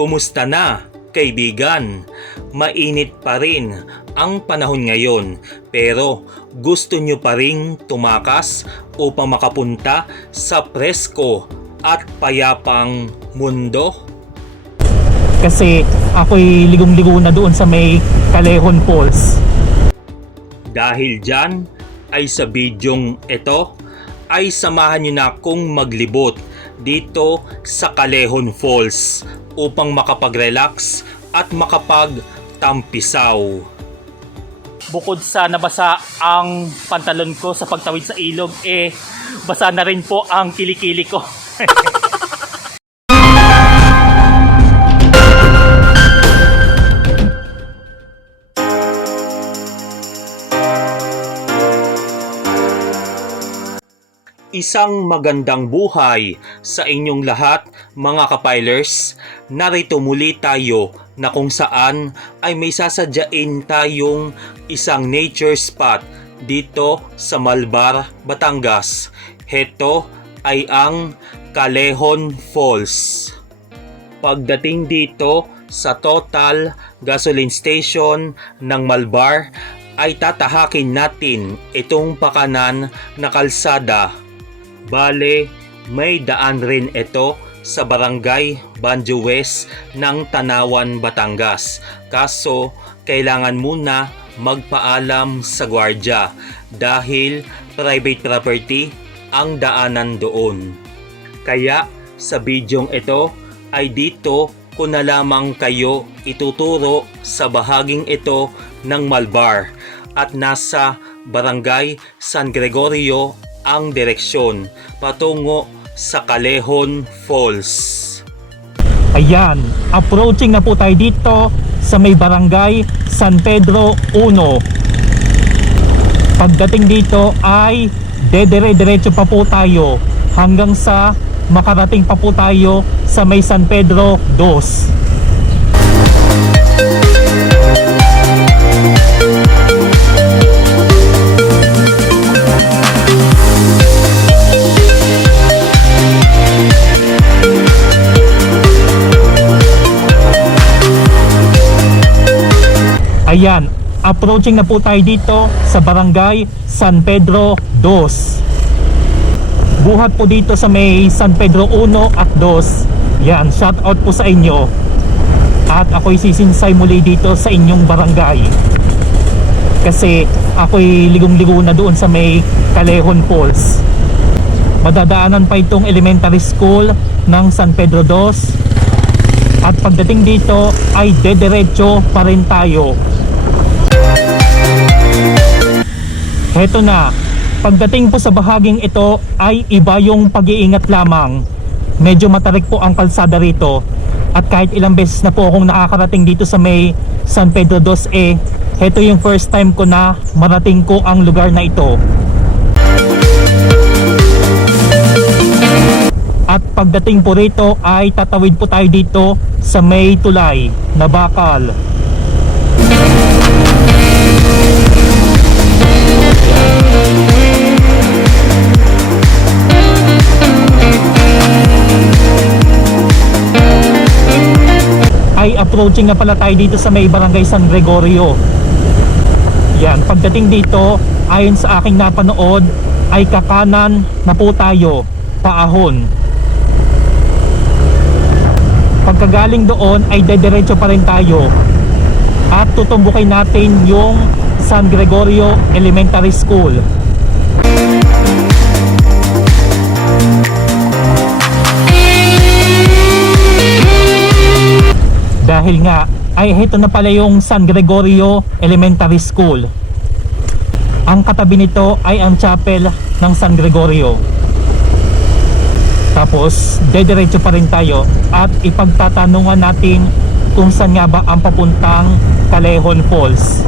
Kumusta na, kaibigan? Mainit pa rin ang panahon ngayon, pero gusto nyo pa rin tumakas upang makapunta sa presko at payapang mundo? Kasi ako'y ligong-ligo na doon sa may Callejon Falls. Dahil dyan ay sa bidyong ito ay samahan nyo na akong maglibot dito sa Callejon Falls upang makapag-relax at makapag-tampisaw. Bukod sa nabasa ang pantalon ko sa pagtawid sa ilog, basa na rin po ang kilikili ko. Isang magandang buhay sa inyong lahat, mga kapilers. Narito muli tayo na kung saan ay may sasadyain tayong isang nature spot dito sa Malbar, Batangas. Heto ay ang Callejon Falls. Pagdating dito sa Total Gasoline Station ng Malbar ay tatahakin natin itong pakanan na kalsada. Bale, may daan rin ito sa Barangay Banjo West ng Tanawan, Batangas. Kaso, kailangan muna magpaalam sa gwardya dahil private property ang daanan doon. Kaya sa bidyong ito ay dito ko na lamang kayo ituturo sa bahaging ito ng Malbar at nasa Barangay San Gregorio ang direksyon patungo sa Callejon Falls. Ayan, approaching na po tayo dito sa may Barangay San Pedro 1. Pagdating dito ay dedire-diretso pa po tayo hanggang sa makarating pa po tayo sa may San Pedro 2. Ayan, approaching na po tayo dito sa Barangay San Pedro 2. Buhat po dito sa may San Pedro 1 at 2. Yan, shout out po sa inyo. At ako'y sisinsay muli dito sa inyong barangay. Kasi ako'y ligong-ligo na doon sa may Callejon Falls. Madadaanan pa itong elementary school ng San Pedro 2. At pagdating dito ay dediretso pa rin tayo. Heto na, pagdating po sa bahaging ito ay iba yung pag-iingat lamang. Medyo matarik po ang kalsada rito. At kahit ilang beses na po akong nakakarating dito sa may San Pedro 2, heto yung first time ko na marating ko ang lugar na ito. At pagdating po rito ay tatawid po tayo dito sa may tulay na bakal. Ay approaching na pala tayo dito sa may Barangay San Gregorio. Yan, pagdating dito ayon sa aking napanood ay kakanan na po tayo, paahon. Pagkagaling doon ay dediretso pa rin tayo at tutumbukin natin yung San Gregorio Elementary School. Dahil nga ay ito na pala yung San Gregorio Elementary School. Ang katabi nito ay ang chapel ng San Gregorio. Tapos dediretso pa rin tayo at ipagtatanungan natin kung saan nga ba ang papuntang Callejon Falls.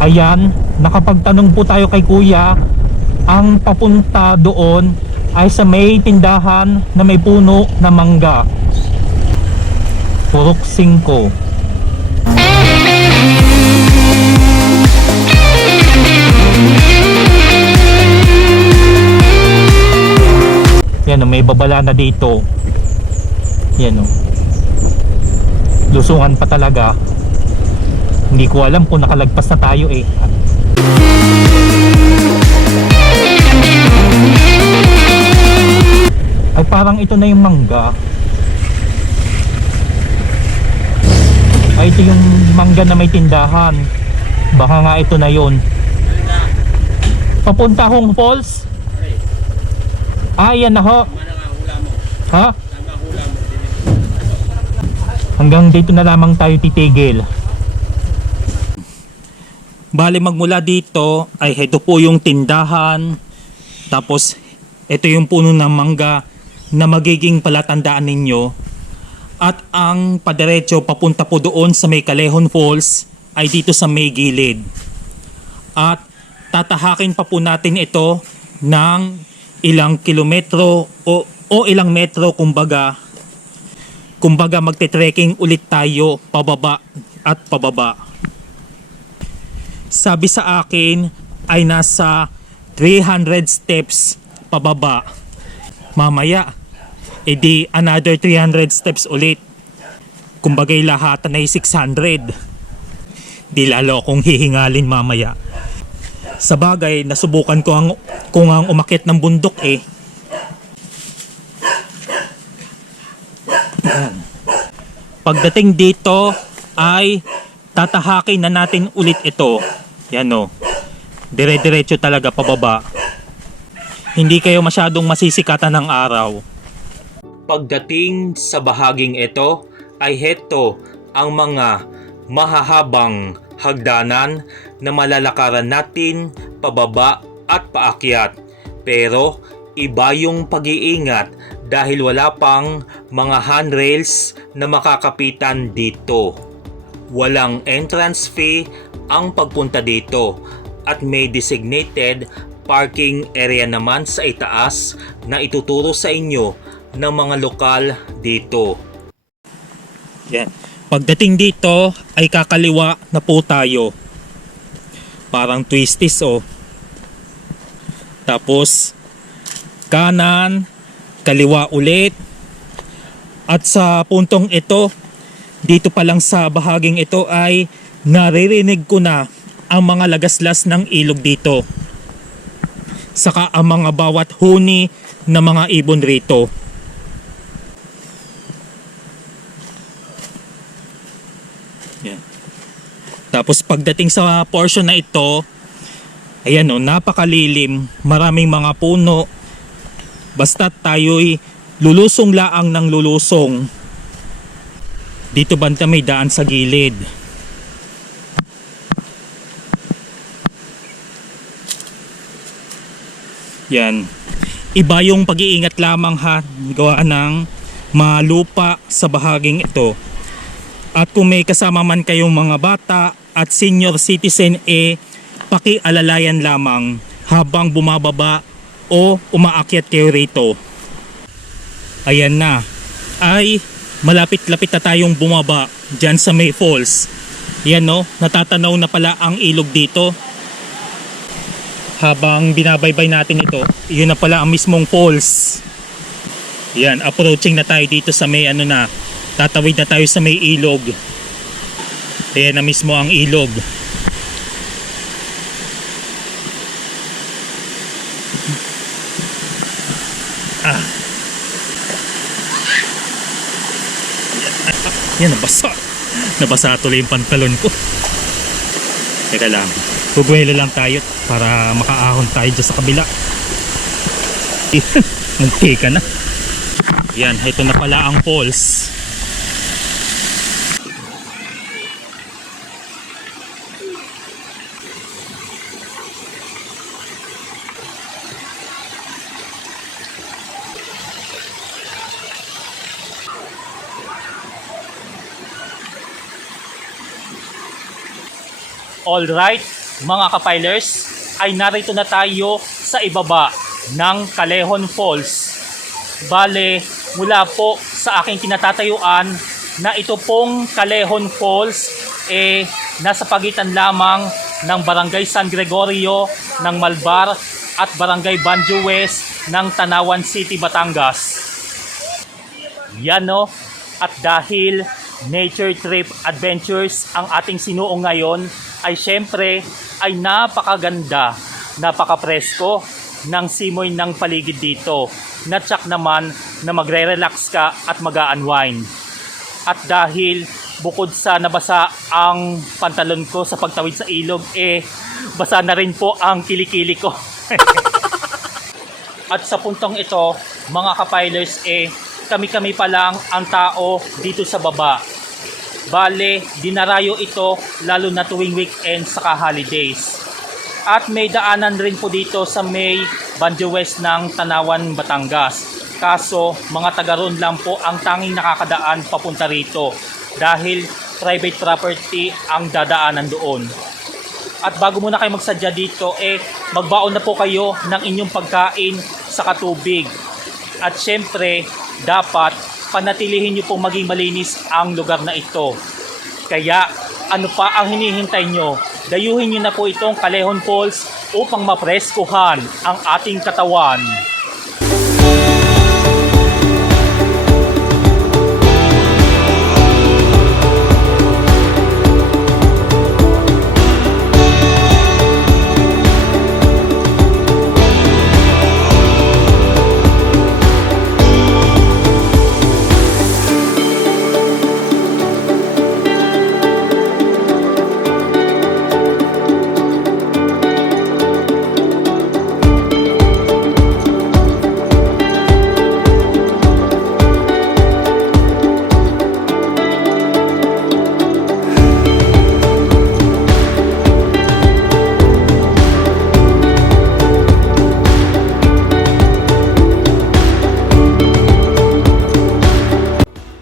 Ayan, nakapagtanong po tayo kay kuya. Ang papunta doon ay sa may tindahan na may puno na mangga. Purok 5. may babala na dito. Yan o. Lusungan pa talaga. Hindi ko alam kung nakalagpas na tayo eh. Ay parang ito na yung mangga. Ay ito yung mangga na may tindahan. Baka nga ito na yun. Papunta Hong Falls? Ah, yan na ho. Ha? Hanggang dito na lamang tayo titigil. Bale magmula dito ay ito po yung tindahan. Tapos ito yung puno ng mangga na magiging palatandaan ninyo. At ang padiretso papunta po doon sa may Callejon Falls ay dito sa may gilid. At tatahakin pa po natin ito ng ilang kilometro o ilang metro kumbaga magte-trekking ulit tayo pababa at pababa. Sabi sa akin ay nasa 300 steps pababa. Mamaya edi another 300 steps ulit. Kumbagay lahatan ay 600. Di lalo akong hihingalin mamaya. Sa bagay, nasubukan ko kung ang umakyat ng bundok eh. Yan. Pagdating dito ay tatahakin na natin ulit ito. Yan o. Dire-diretso talaga pababa. Hindi kayo masyadong masisikatan ng araw. Pagdating sa bahaging ito ay heto ang mga mahahabang hagdanan na malalakaran natin pababa at paakyat. Pero iba yung pag-iingat dahil wala pang mga handrails na makakapitan dito. Walang entrance fee ang pagpunta dito at may designated parking area naman sa itaas na ituturo sa inyo ng mga lokal dito. Yan. Pagdating dito ay kakaliwa na po tayo. Parang twisties oh. Tapos kanan, kaliwa ulit. At sa puntong ito, dito pa lang sa bahaging ito ay naririnig ko na ang mga lagaslas ng ilog dito. Saka ang mga bawat huni na mga ibon rito. Yan. Tapos pagdating sa portion na ito, ayan o, napakalilim, maraming mga puno. Basta tayo'y lulusong laang ng lulusong. Dito banda may daan sa gilid. Yan. Iba yung pag-iingat lamang ha, gawa ng malupa sa bahaging ito. At kung may kasama man kayong mga bata at senior citizen pakialalayan lamang habang bumababa o umaakyat kayo rito. Ayan na, ay malapit-lapit na tayong bumaba dyan sa May Falls. Yan no, natatanaw na pala ang ilog dito. Habang binabaybay natin ito, yun na pala ang mismong falls. Yan, approaching na tayo dito sa may tatawid na tayo sa may ilog. Ayan na mismo ang ilog. Yan, nabasa tuloy yung pantalon ko. Teka lang, bubuelo lang tayo para makaahon tayo dyan sa kabila. Munti ka na. Yan, ito na pala ang falls. Alright, mga kapilers, ay narito na tayo sa ibaba ng Callejon Falls. Bale, mula po sa aking kinatatayuan na ito pong Callejon Falls nasa pagitan lamang ng Barangay San Gregorio ng Malbar at Barangay Banjo West ng Tanawan City, Batangas. Yan no, at dahil nature trip adventures ang ating sinuong ngayon, ay syempre ay napakaganda, napaka-presko ng simoy ng paligid dito. Natsak naman na magre-relax ka at mag-unwind. At dahil bukod sa nabasa ang pantalon ko sa pagtawid sa ilog, basa na rin po ang kilikili ko. At sa puntong ito, mga kapilers, kami-kami pa lang ang tao dito sa baba. Bale, dinarayo ito lalo na tuwing weekend saka holidays. At may daanan rin po dito sa may Banjo West ng Tanawan, Batangas. Kaso, mga taga-roon lang po ang tanging nakakadaan papunta rito dahil private property ang dadaanan doon. At bago muna kayo magsadya dito, magbaon na po kayo ng inyong pagkain sa katubig. At syempre, dapat panatilihin nyo pong maging malinis ang lugar na ito. Kaya, ano pa ang hinihintay nyo? Dayuhin nyo na po itong Callejon Falls upang mapreskuhan ang ating katawan.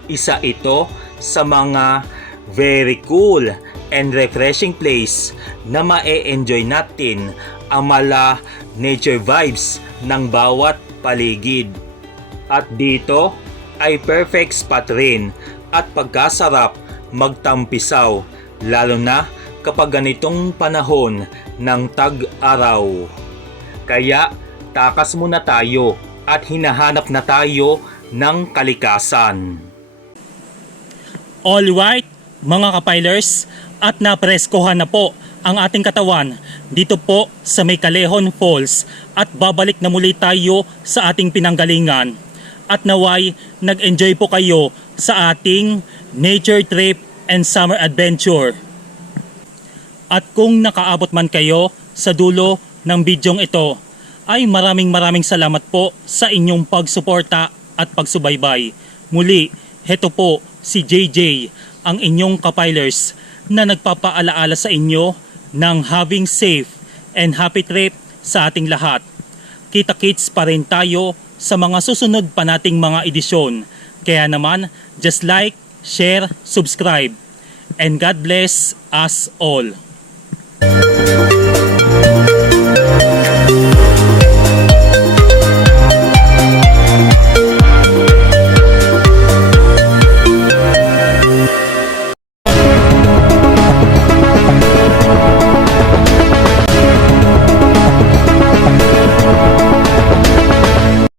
Isa ito sa mga very cool and refreshing place na ma-enjoy natin ang mala nature vibes ng bawat paligid. At dito ay perfect spot rin at pagkasarap magtampisaw, lalo na kapag ganitong panahon ng tag-araw. Kaya takas muna tayo at hinahanap na tayo ng kalikasan. Alright, mga kapilers, at napreskohan na po ang ating katawan dito po sa may Callejon Falls at babalik na muli tayo sa ating pinanggalingan. At naway, nag-enjoy po kayo sa ating nature trip and summer adventure. At kung nakaabot man kayo sa dulo ng bidyong ito, ay maraming salamat po sa inyong pagsuporta at pagsubaybay. Muli, heto po si JJ, ang inyong kapilers na nagpapaalaala sa inyo ng having safe and happy trip sa ating lahat. Kita-kits pa rin tayo sa mga susunod pa nating mga edisyon. Kaya naman, just like, share, subscribe. And God bless us all.